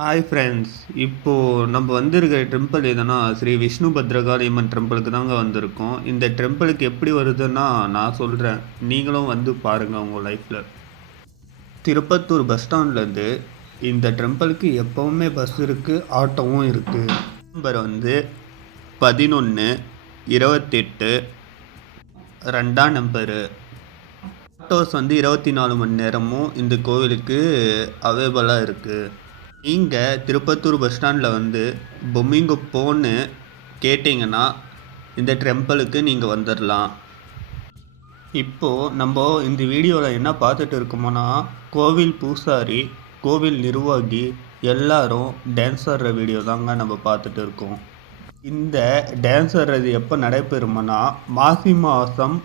Hi friends. இப்போது நம்ம வந்திருக்கிற டெம்பிள் எதுனா ஸ்ரீ விஷ்ணு பத்ரகாளியம்மன் டெம்பிளுக்கு தாங்க வந்திருக்கோம். இந்த டெம்பிளுக்கு எப்படி வருதுன்னா நான் சொல்கிறேன், நீங்களும் வந்து பாருங்கள் உங்கள் லைஃப்பில். திருப்பத்தூர் பஸ் ஸ்டாண்ட்லேருந்து இந்த டெம்பிளுக்கு எப்போவுமே பஸ் இருக்குது, ஆட்டோவும் இருக்குது. நம்பர் வந்து 11 28 2ஆம் நம்பரு. ஆட்டோஸ் வந்து 24 மணி நேரமும் இந்த கோவிலுக்கு அவைலபிளாக இருக்குது. நீங்கள் திருப்பத்தூர் பஸ் ஸ்டாண்டில் வந்து பொம்மிங்குப்போன்னு கேட்டிங்கன்னா இந்த டெம்பிளுக்கு நீங்கள் வந்துடலாம். இப்போது நம்ம இந்த வீடியோவில் என்ன பார்த்துட்டு இருக்கோமோனா, கோவில் பூசாரி, கோவில் நிர்வாகி எல்லாரும் டான்ஸ் ஆடுற வீடியோ தாங்க நம்ம பார்த்துட்டு இருக்கோம். இந்த டான்ஸ் ஆடுறது எப்போ நடைபெறுமோனா, மாசி மாதம்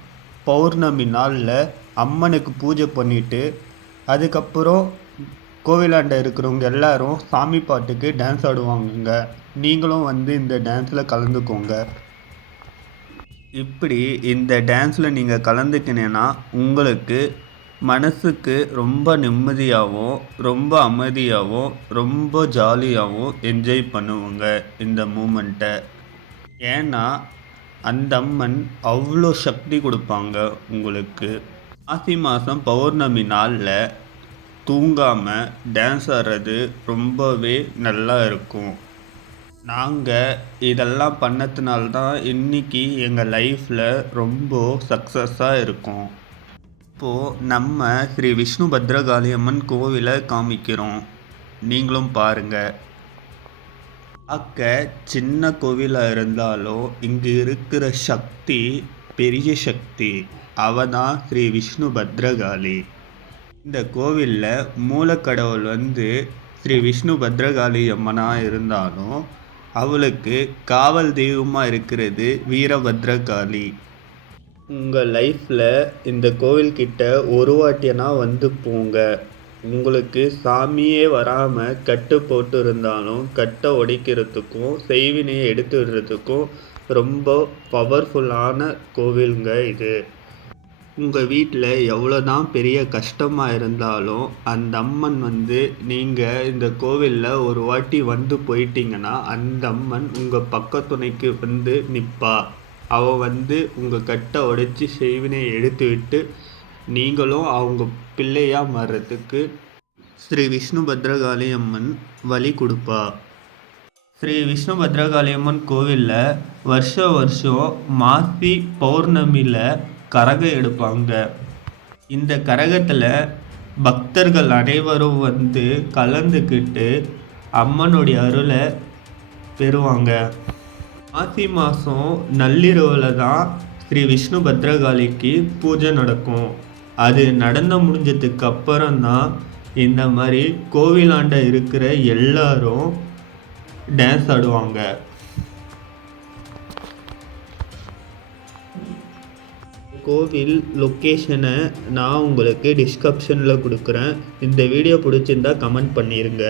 பௌர்ணமி நாளில் அம்மனுக்கு பூஜை பண்ணிவிட்டு அதுக்கப்புறம் கோவிலாண்ட இருக்கிறவங்க எல்லாரும் சாமி பாட்டுக்கு டான்ஸ் ஆடுவாங்கங்க. நீங்களும் வந்து இந்த டான்ஸில் கலந்துக்கோங்க. இப்படி இந்த டான்ஸில் நீங்கள் கலந்துக்கினேன்னா உங்களுக்கு மனசுக்கு ரொம்ப நிம்மதியாகவும் ரொம்ப அமைதியாகவும் ரொம்ப ஜாலியாகவும் என்ஜாய் பண்ணுவோங்க இந்த மூமெண்ட்டை. ஏன்னா அந்த அம்மன் அவ்வளோ சக்தி கொடுப்பாங்க உங்களுக்கு. மாசி மாதம் பௌர்ணமி நாளில் தூங்காமல் டான்ஸ் ஆடுறது ரொம்பவே நல்லா இருக்கும். நாங்கள் இதெல்லாம் பண்ணதுனால்தான் இன்றைக்கி எங்கள் லைஃப்பில் ரொம்ப சக்ஸஸாக இருக்கும். இப்போது நம்ம ஸ்ரீ விஷ்ணு பத்ரகாளியம்மன் கோவிலை காமிக்கிறோம், நீங்களும் பாருங்கள். பார்க்க சின்ன கோவிலாக இருந்தாலும் இங்கே இருக்கிற சக்தி பெரிய சக்தி. அவ தான் ஸ்ரீ விஷ்ணு பத்ரகாளி. இந்த கோவிலில் மூலக்கடவுள் வந்து ஸ்ரீ விஷ்ணு பத்ரகாளி அம்மனாக இருந்தாலும் அவளுக்கு காவல் தெய்வமாக இருக்கிறது வீரபத்ரகாளி. உங்கள் லைஃப்பில் இந்த கோவில்கிட்ட ஒரு வாட்டியனா வந்து போங்க. உங்களுக்கு சாமியே வராமல் கட்டு போட்டு இருந்தாலும் கட்டை உடைக்கிறதுக்கும் செய்வினையை எடுத்து விடுறதுக்கும் ரொம்ப பவர்ஃபுல்லான கோவிலுங்க இது. உங்கள் வீட்டில் எவ்வளோ தான் பெரிய கஷ்டமாக இருந்தாலும் அந்த அம்மன் வந்து நீங்கள் இந்த கோவிலில் ஒரு வாட்டி வந்து போயிட்டீங்கன்னா அந்த அம்மன் உங்கள் பக்கத்துணைக்கு வந்து நிற்பா. அவள் வந்து உங்கள் கட்டை உடைச்சி செய்வினையை எடுத்து விட்டு நீங்களும் அவங்க பிள்ளையாக மாறுறதுக்கு ஸ்ரீ விஷ்ணு பத்ரகாளி அம்மன் வழி கொடுப்பா. ஸ்ரீ விஷ்ணு பத்ரகாளி அம்மன் கோவிலில் வருஷம் மாசி பௌர்ணமியில் கரகம் எடுப்பாங்க. இந்த கரகத்தில் பக்தர்கள் அனைவரும் வந்து கலந்துக்கிட்டு அம்மனுடைய அருளை பெறுவாங்க. மாசி மாதம் நள்ளிரவில் தான் ஸ்ரீ விஷ்ணு பத்ரகாளிக்கு பூஜை நடக்கும். அது நடந்து முடிஞ்சதுக்கு அப்புறம்தான் இந்த மாதிரி கோவிலாண்ட இருக்கிற எல்லாரும் டான்ஸ் ஆடுவாங்க. கோவில் லொக்கேஷனை நான் உங்களுக்கு டிஸ்கிரிப்ஷனில் கொடுக்குறேன். இந்த வீடியோ பிடிச்சிருந்தா கமெண்ட் பண்ணிடுங்க.